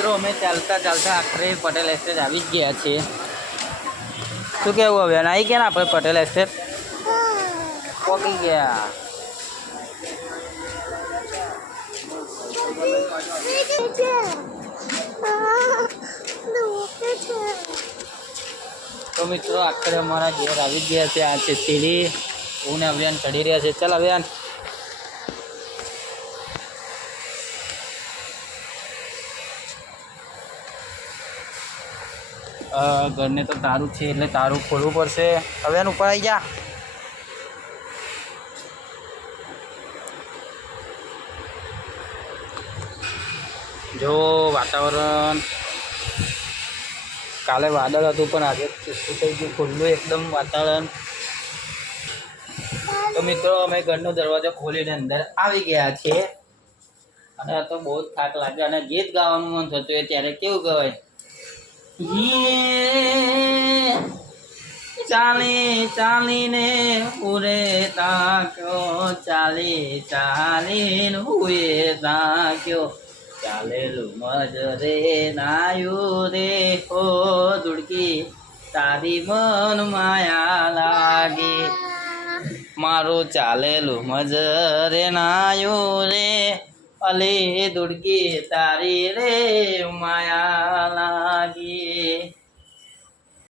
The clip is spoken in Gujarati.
મિત્રો અમે ચાલતા ચાલતા આખરે પટેલ એસ્ટેટ આવી જ ગયા છીએ. શું કહેવું હવે આવી ગયા ને આપણે પટેલ એસ્ટેટ પહોંચી ગયા. તો મિત્રો આખરે અમારા ઘેર આવી જ ગયા છે. આ છે સીડી. હું ને અભિયાન ચડી રહ્યા છે. ચાલ અભિયાન. ઘરને તો તારું છે એટલે તારું ખોલવું પડશે. હવે એનું ઉપર આવી જા. જો વાતાવરણ કાલે વાદળ હતું પણ આજે ચોખ્ખું થઈ ગયું, ખુલ્લું એકદમ વાતાવરણ. તો મિત્રો અમે ઘરનો દરવાજો ખોલીને અંદર આવી ગયા છીએ. અને આ તો બહુ જ થાક લાગે અને ગીત ગાવાનું મન થતું હોય ત્યારે કેવું કહેવાય, ચાલી ચાલીને ઉરે તાક્યો, ચાલી ચાલીને ઉરે તાક્યો, ચાલેલું મજરે નાયું રે ઓ દુડકી, તારી મન માયા લાગે. મારું ચાલેલું મજરે નાયું રે અલી દુડકી, તારી રે માયા લાગી.